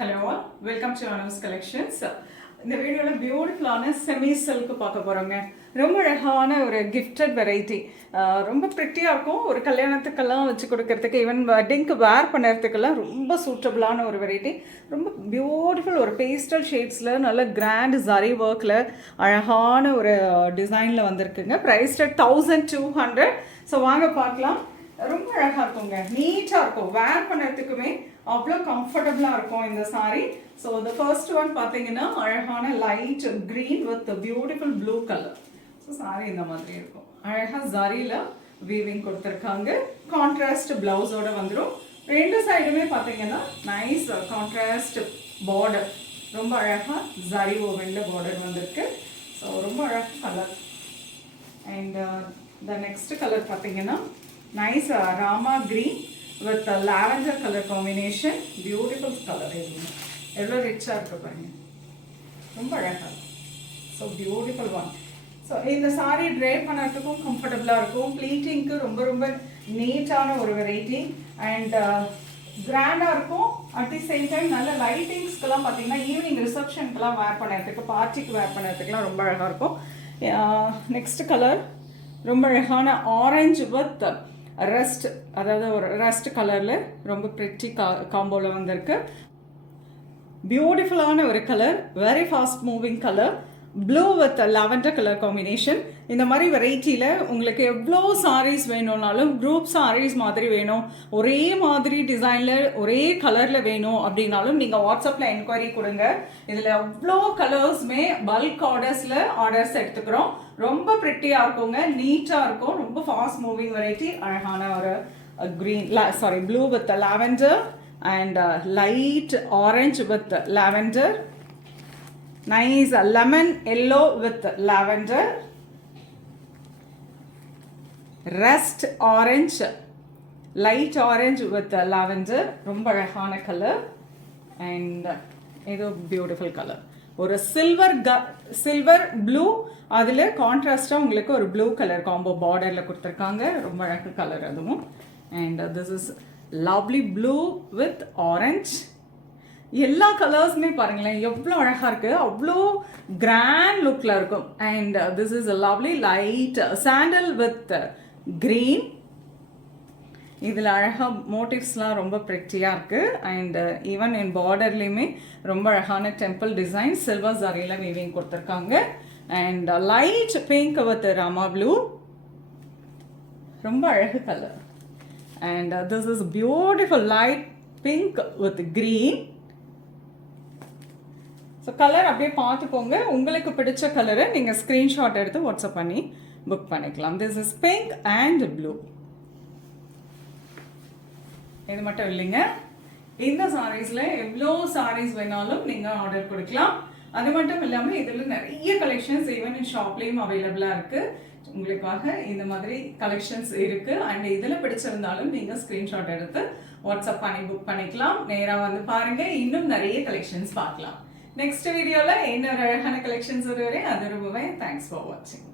Hello all, welcome to Anus Collections. இந்த வீடியோல பியூட்டிஃபுல்லான செமி சில்க் பார்க்க போறோங்க. ரொம்ப அழகான ஒரு கிஃப்டட் வெரைட்டி. ரொம்ப பிரிட்டியா இருக்கும். ஒரு கல்யாணத்துக்கெல்லாம் வச்சு கொடுக்கறதுக்கு ஈவன் வெட்டிங்க்கு வேர் பண்ணுறதுக்கெல்லாம் ரொம்ப சூட்டபிளான ஒரு வெரைட்டி. ரொம்ப பியூட்டிஃபுல் ஒரு பேஸ்டல் ஷேட்ஸில் நல்ல கிராண்ட் ஜரி ஒர்க்கில் அழகான ஒரு டிசைனில் வந்திருக்குங்க. ப்ரைஸ் 1200. ஸோ வாங்க பார்க்கலாம். ரொம்ப அழகாக இருக்குங்க, நீட்டாக இருக்கும், வேர் பண்ணுறதுக்குமே அவ்வளோ கம்ஃபர்டபுளாக இருக்கும் இந்த sari. So the first one பார்த்தீங்கன்னா அழகான light green with beautiful blue colour. So sari இந்த மாதிரி இருக்கும். அழகாக ஜரியில் வீவிங் கொடுத்துருக்காங்க. கான்ட்ராஸ்ட் ப்ளவுஸோடு வந்துடும். ரெண்டு சைடுமே பார்த்தீங்கன்னா நைஸ் கான்ட்ராஸ்ட் பார்டர். ரொம்ப அழகாக ஜரி ஓவனில் பார்டர் வந்திருக்கு. ஸோ ரொம்ப அழகாக colour. And the next colour பார்த்தீங்கன்னா nice rama green with lavender color combination. Beautiful color. எவ்வளோ ரிச்சாக இருக்கு பாருங்க, ரொம்ப அழகாக. So beautiful one. ஸோ இந்த சாரீ ட்ரைவ் பண்ணுறதுக்கும் கம்ஃபர்டபுளாக இருக்கும். ப்ளீட்டிங்க்கு ரொம்ப ரொம்ப நீட்டான ஒரு வெரைட்டி அண்ட் கிராண்டாக இருக்கும். அட் தி சேம் டைம் நல்ல லைட்டிங்ஸ்க்கெல்லாம் பார்த்தீங்கன்னா ஈவினிங் ரிசப்ஷனுக்கெல்லாம் வேர் பண்ணுறதுக்கு, பார்ட்டிக்கு வேர் பண்ணுறதுக்குலாம் ரொம்ப அழகாக இருக்கும். நெக்ஸ்ட் கலர் ரொம்ப அழகான ஆரஞ்சு வித் ரஸ்ட், அதாவது ஒரு ரஸ்ட் கலரில் ரொம்ப பிரிட்டி காம்போவில் வந்திருக்கு. பியூட்டிஃபுல்லான ஒரு colour, very fast moving colour, blue with lavender colour combination. இந்த மாதிரி வெரைட்டியில் உங்களுக்கு எவ்வளோ சாரீஸ் வேணும்னாலும் குரூப் சாரீஸ் மாதிரி வேணும், ஒரே மாதிரி டிசைனில் ஒரே கலரில் வேணும் அப்படின்னாலும் நீங்கள் வாட்ஸ்அப்பில் என்கொயரி கொடுங்க. இதில் அவ்வளோ கலர்ஸுமே பல்க் ஆர்டர்ஸ் எடுத்துக்கிறோம். ரொம்ப ப்ரிட்டியாக இருக்குங்க, நீட்டாக இருக்கும், ரொம்ப ஃபாஸ்ட் மூவிங் வெரைட்டி. அழகான ஒரு blue with lavender and light orange with lavender. Nice lemon yellow with lavender, rust orange, light orange with lavender. ரொம்ப அழகான கலர் அண்ட் ஏதோ பியூட்டிஃபுல் கலர். ஒரு சில்வர் ப்ளூ, அதில் கான்ட்ராஸ்டாக உங்களுக்கு ஒரு ப்ளூ கலர் காம்போ பார்டரில் கொடுத்துருக்காங்க. ரொம்ப அழகு கலர் அதுவும். And this is lovely blue with orange. எல்லா கலர்ஸுமே பாருங்களேன் எவ்வளோ அழகாக இருக்குது, அவ்வளோ கிராண்ட் லுக்கில் இருக்கும். And this is a lovely light sandal with green. இதில் அழகாக மோட்டிவ்ஸ்லாம் ரொம்ப ப்ரிட்டியாக இருக்குது. அண்ட் ஈவன் என் பார்டர்லேயுமே ரொம்ப அழகான டெம்பிள் டிசைன் சில்வர் ஜரியில் வீவிங் கொடுத்துருக்காங்க. And light pink with Rama blue, ரொம்ப அழகு colour. And this is beautiful light pink with green. So colour அப்படியே பார்த்துக்கோங்க. உங்களுக்கு பிடிச்ச கலரை நீங்கள் ஸ்க்ரீன்ஷாட் எடுத்து வாட்ஸ்அப் பண்ணி புக் பண்ணிக்கலாம். This is pink and blue. இது மட்டும் இல்லைங்க, இந்த சாரீஸில் எவ்வளோ சாரீஸ் வேணாலும் நீங்கள் ஆர்டர் கொடுக்கலாம். அது மட்டும் இல்லாமல் இதில் நிறைய கலெக்ஷன்ஸ் ஈவன் ஷாப்லேயும் அவைலபிளாக இருக்குது. உங்களுக்காக இந்த மாதிரி கலெக்ஷன்ஸ் இருக்குது. அண்ட் இதில் பிடிச்சிருந்தாலும் நீங்கள் ஸ்க்ரீன்ஷாட் எடுத்து வாட்ஸ்அப் பண்ணி புக் பண்ணிக்கலாம். நேராக வந்து பாருங்கள், இன்னும் நிறைய கலெக்ஷன்ஸ் பார்க்கலாம். நெக்ஸ்ட் வீடியோவில் இன்னொரு அழகான கலெக்ஷன்ஸ் வருவரை அது ரொம்பவே தேங்க்ஸ் ஃபார் வாட்சிங்.